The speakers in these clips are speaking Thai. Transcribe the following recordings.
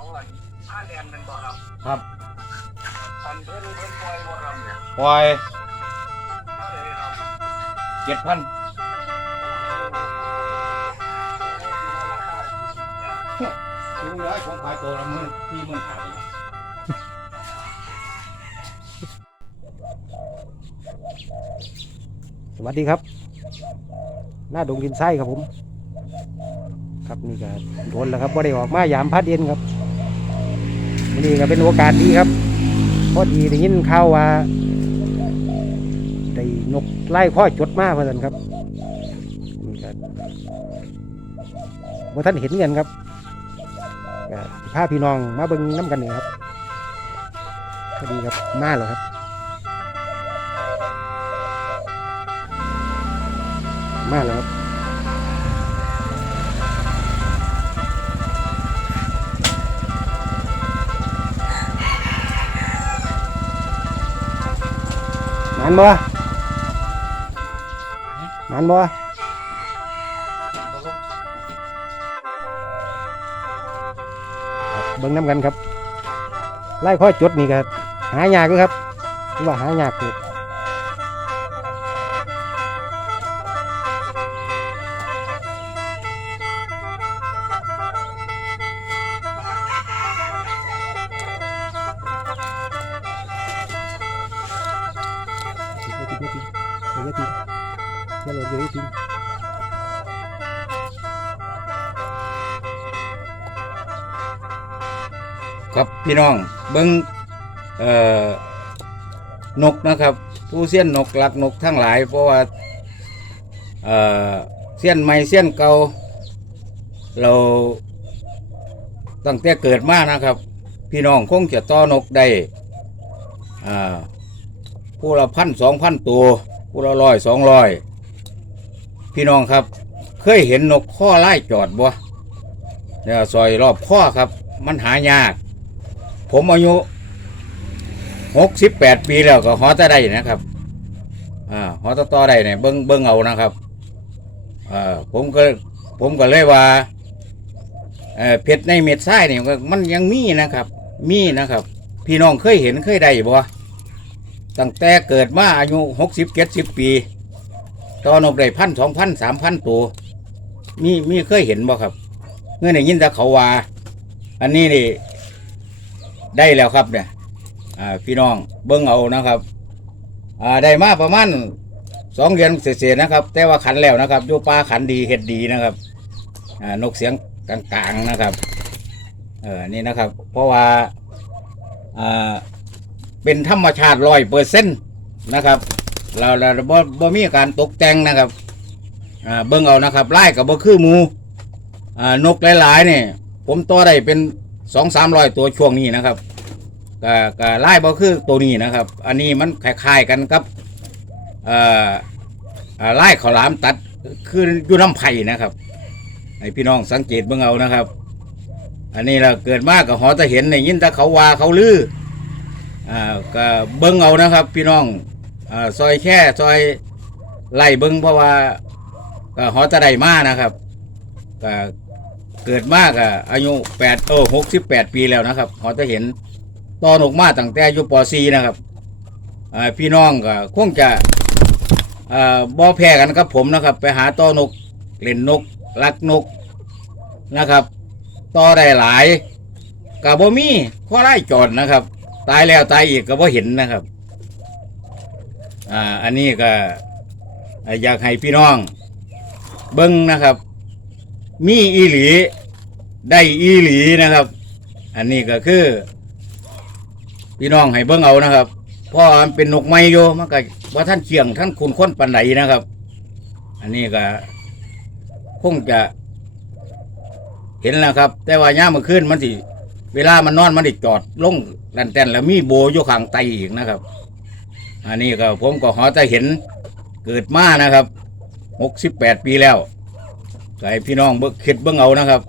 ของอันผ้าแดนเป็นบ่ครับครับอันเพิ่นเพิ่นปล่อยบ่ครับเนี่ยปล่อยเท่าไหร่ครับเจ็ดพันลุงร้อยผมขายตัวละหมื่นที่หมื่นขายสวัสดีครับ หน้าดงดินไส้ครับผม ครับนี่ก็โดนแล้วครับว่าได้ออกมายามพัดเย็นครับวั นนี้ก็เป็นโอกาสดีครับพอดีได้ยินข่าวว่าได้นกไล่ข้อจดมาเพื่อนครับนี่ก็ว่าท่านเห็นกันครับก็พาพี่น้องมาเบิ่งน้ำกันนี่ครับพอดีครับมาแล้วครับมาแล้วครับ มันบ่มันบ่ครับเบิ่งน้ำกันครับไล่ข้อจุดนี่ก็หายากอยู่ครับว่าหายากเกิด Ya lo llevé, tío. ครับพี่น้องเบิ้งนกนะครับ ผู้เสี้ยนนกหลักนกทั้งหลาย เพราะว่าเอ่อเสี้ยนใหม่เสี้ยนเก่าเราตั้งแต่เกิดมานะครับ พี่น้องคงจะต้อนกได้อ่า ผู้ละพันสองพันตัวผู้ละร้อยสองร้อยพี่น้องครับ เคยเห็นนกข้อไล่จอดบ่เนี่ยซอยรอบข้อครับ มันหายาก ผมอายุหกสิบแปดปีแล้วก็หอตะได้นะครับอ่าหอตะต่อได้เนี่ยเบิ้งเบิ้งเอานะครับอ่าผมก็ผมก็เลยว่าเออเพชรในเม็ดทรายเนี่ยมันยังมีนะครับ มีนะครับ พี่น้องเคยเห็นเคยได้บ่ ตั้งแต่เกิดมาอายุหกสิบเจ็ดสิบปี ตอนนบได้พันสองพันสามพันตัวมีมีเคยเห็นบ่ครับ เมื่อไหร่ยินแต่เขาว่า อันนี้นี่ได้แล้วครับเนี่ยอ่าพี่น้องเบิ้งเอานะครับ อ่าได้มาประมาณสองเดือนเศษๆนะครับ แต่ว่าขันแล้วนะครับอยู่ปลาขันดีเห็ดดีนะครับ อ่านกเสียงกลางๆนะครับ เออนี่นะครับ เพราะว่าอ่า เป็นธรรมชาติร้อยเปอร์เซ็นต์นะครับ เราเราบ่บ่มีการตกแต่งนะครับอ่าเบิ้งเอานะครับไล่กับบ่คือหมูอ่านกหลายๆเนี่ยผมตัวได้เป็นสองสามร้อยตัวช่วงนี้นะครับก็ก็ไล่บ่คือตัวนี้นะครับ อันนี้มันคล้ายๆกันกับอ่เอ่อไล่ข้าวหลามตัดคืออยู่น้ำไผ่นะครับให้พี่น้องสังเกตเบิ่งเอานะครับ อันนี้เราเกิดมากกับหอตะเห็นในยินแตะเขาว่าเขาลือ อ่าก็เบิ่งเอานะครับ พี่น้องอ่าซอยแค่ซอยไล่เบิ่งเพราะว่าก็หอตะไดมานะครับก็เกิดมากอะอายุแปดเออหกสิบแปดปีแล้วนะครับพอจะเห็นตอนออกมาตั้งแต่อายุปซีนะครับอ่าพี่น้องก็คงจะอ่าบ่แพ้กันครับผมนะครับ ไปหาต้อนกเล่นนกลักนกนะครับต่อได้หลายกับบ่มีข้อไล่จอดนะครับ ตายแล้วตายอีกก็บ่เห็นนะครับ อ่า อันนี้ก็อยากให้พี่น้อง เบิ้งนะครับ มีอีหลี ได้อีหลีนะครับ อันนี้ก็คือ พี่น้องให้เบิ่งเอานะครับพราะมันเป็นนกไม้โยมันก็ว่าท่านเชียงท่านคุณค้นปันไหนนะครับ อันนี้ก็คงจะเห็นแล้วครับ แต่ว่าย่ามเมื่อคืนมันสิ เวลามันนอนมันดิจอดลงลันแตนแล้วมีโบอยู่ข้างไตอีกนะครับ อันนี้ก็ผมก็หอจะเห็นเกิดมานะครับหกสิบแปดปีแล้วก็ให้พี่น้องเบิกคิดเบิ่งเอานะครับ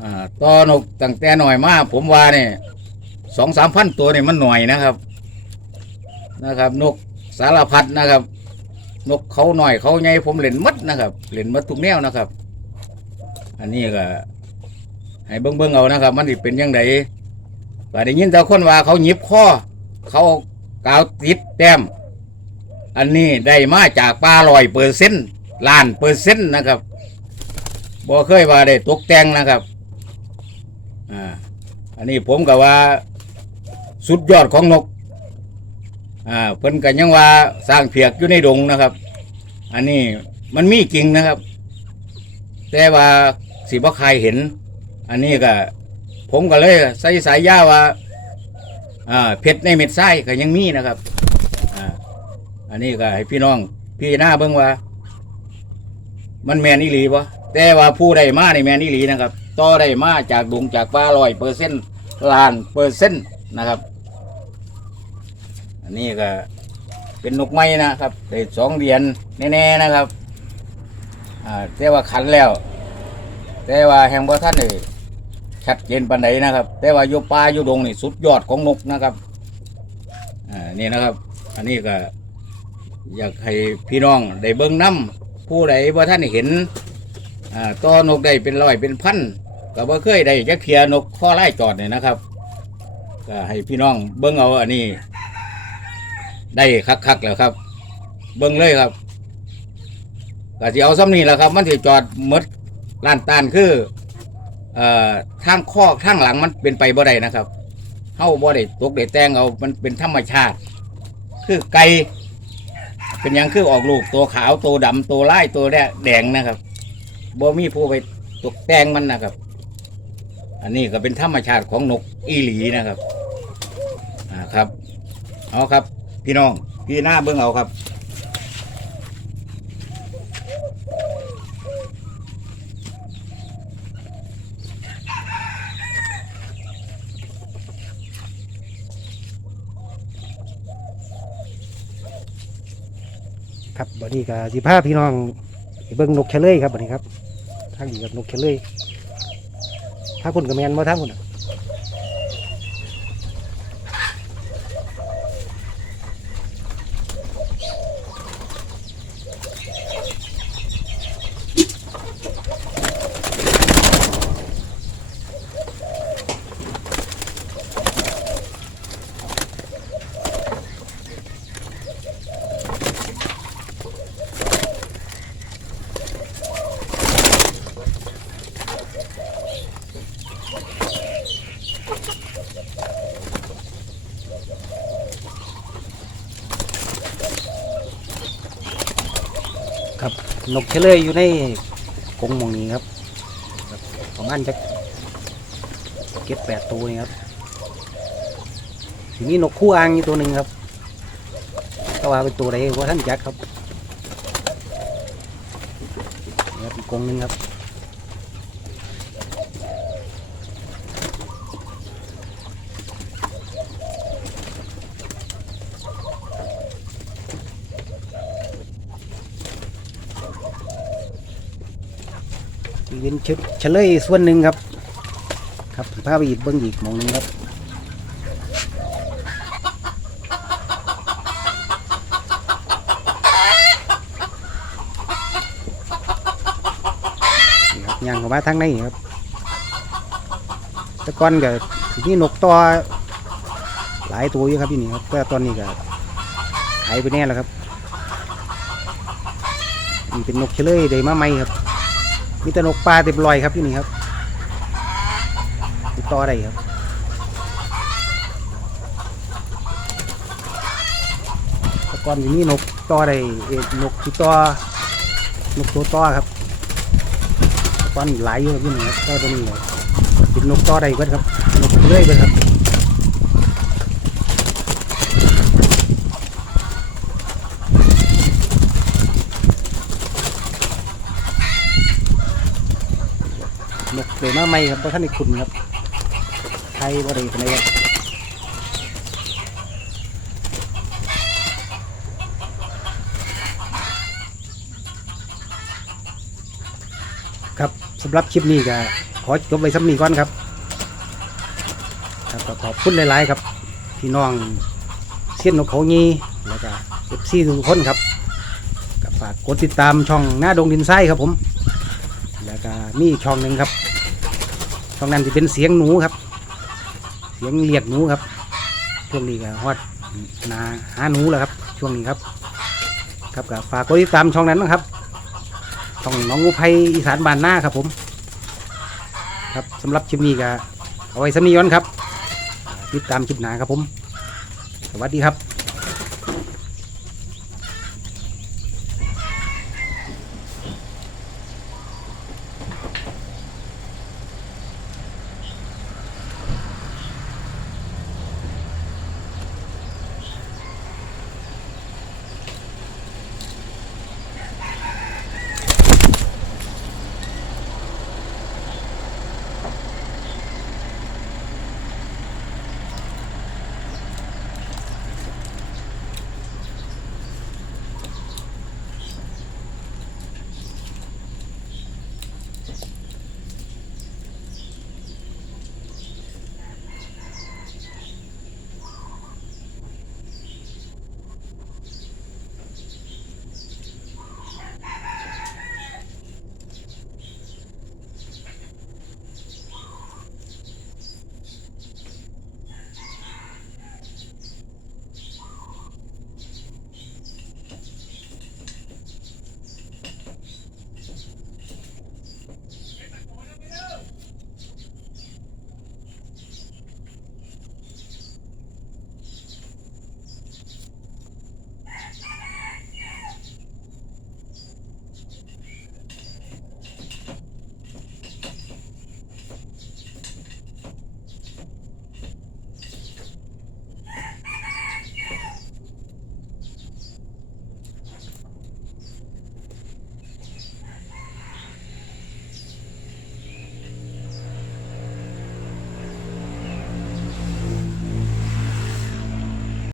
อ่าตอนกตั้งแต่หน่อยมาผมว่าเนี่ยสองสามพันตัวเนี่ยมันหน่อยนะครับ นะครับ นกสารพัดนะครับ นกเขาหน่อยเขาใหญ่ผมเล่นมัดนะครับเล่นมัดทุกแนวนะครับ อันนี้ก็ ให้เบิ่งเบิ่งเอานะครับ มันสิเป็นยังไงก็ได้ยินแต่คนว่าเขาหยิบข้อเขากาวติดแต้ม อันนี้ได้มาจากปลาลอยเปอร์เซ็นต์ล้านเปอร์เซ็นต์นะครับบ่เคยว่าได้ตกแต่งนะครับอ่าอันนี้ผมก็ว่าสุดยอดของนกอ่าเพิ่นก็ยังว่าสร้างเพียกอยู่ในดงนะครับ อันนี้มันมีจริงนะครับ แต่ว่าสิบ่ใครเห็น อันนี้ก็ ผมก็เลยใส่สายยาว่าอ่าเพชรในเม็ดทรายก็ยังมีนะครับอ่าอันนี้ก็ให้พี่น้องพี่หน้าเบิ่งว่า มันแมนอีหลีบ่แต่ว่าผู้ใดมาในแมนอีหลีนะครับต่อได้มาจากดงจากป่าลอยเปอร์เซ็นต์ล้านเปอร์เซ็นต์นะครับ อันนี้ก็เป็นนกไม้นะครับได้สองเหรียญแน่ๆนะครับอ่าแต่ว่าขันแล้ว แต่ว่าแห่งบ่ท่านเลย ชัดเจนปันใดนะครับ แต่ว่าอยู่ป่าอยู่ดงนี่สุดยอดของนกนะครับอ่านี่นะครับ อันนี้ก็ อยากให้พี่น้องได้เบิ่งน้ำผู้ใดบ่ท่านเห็นอ่าตัวนกได้เป็นร้อยเป็นพันก็บ่เคยได้จักเทียนกข้อไล่จอดเนี่ยนะครับก็ให้พี่น้องเบิ่งเอาอันนี้ ได้คักๆแล้วครับ เบิ่งเลยครับก็สิเอาซ้ำนี่แหละครับ มันสิจอดมดล้านตานคือ เอ่อทางคอทางหลังมันเป็นไปบ่ได้นะครับเฮาบ่ได้ตกได้แต่งเอามันเป็นธรรมชาติ คือไก่เป็นหยังคือออกลูกตัวขาวตัวดำตัวไลายตัวแดงนะครับบ่มีผู้ไปตกแต่งมันนะครับ อันนี้ก็เป็นธรรมชาติของนกอีหลีนะครับอ่าครับเอาครับ พี่น้องพี่หน้าเบิ่งเอาครับ ครับบันนี้ก็สิพาพี่น้องเบิ้งนกแคเลยครับบันนี้ครับทางนี้กับนกแคเลยถ้าคุณกับแมนมาทางคุณอะ นกเฉลยอยู่ในกรงมองนี้ครับครับประมาณจะเก็บแปดตัวนี่ครับทีนี้นกคู่อ่างอยู่ตัวหนึ่งครับก็ว่าเป็นตัวใดว่าท่านจักครับนี่ครับอีกกรงหนึ่งครับ ยืนเฉเฉลยส่วนหนึ่งครับ ครับพาไปอีกเบิ้องอีกมองหนึงครับนี่ครับย่างเข้ามาทางในนี่ครับต่ก่อนก็สิมีนกต่อหลายตัวอยู่ครับที่นี่ครับแต่ตอนนี้ก็หายไปแน่แล้วครับนี่เป็นนกเฉลยได้มาใหมครับ มีแต่นกปลาเต็มลอยครับที่นี่ครับติดต่อได้ครับต่ก่อนอยู่นี่นกต่อได้เอ่อนกติดต่อนกตัวต่อครับต่ก่อนหลายอยู่ที่นี่ครับก็ตรงนี้เลยเป็นนกต่อได้เบิดครับนกเลื่อยเบิดครับ นกเลยมาใหม่ครับเพราะท่านได้คุณครับไทยบริเวณครับครับสำหรับคลิปนี้ก็ขอจบไว้สักนี้ก่อนครับครับขอบคุณหลาย ๆ ครับ พี่น้องเส้นนกเขางีแล้วก็เอฟซีทุกคนครับฝากกดติดตามช่องหน้าดงดินไส้ครับผม แล้วก็มีช่องหนึ่งครับ ช่องนั้นจะเป็นเสียงหนูครับ เสียงเรียกหนูครับ ช่วงนี้ก็ฮอดนาหาหนูแล้วครับ ช่วงนี้ครับ ครับก็ฝากกดติดตามช่องนั้นนะครับช่องน้องงูไพอีสานบานหน้าครับผม ครับสำหรับคลิปนี้ก็เอาไว้สำนีย้อนครับ ติดตามคลิปหนาครับผม สวัสดีครับ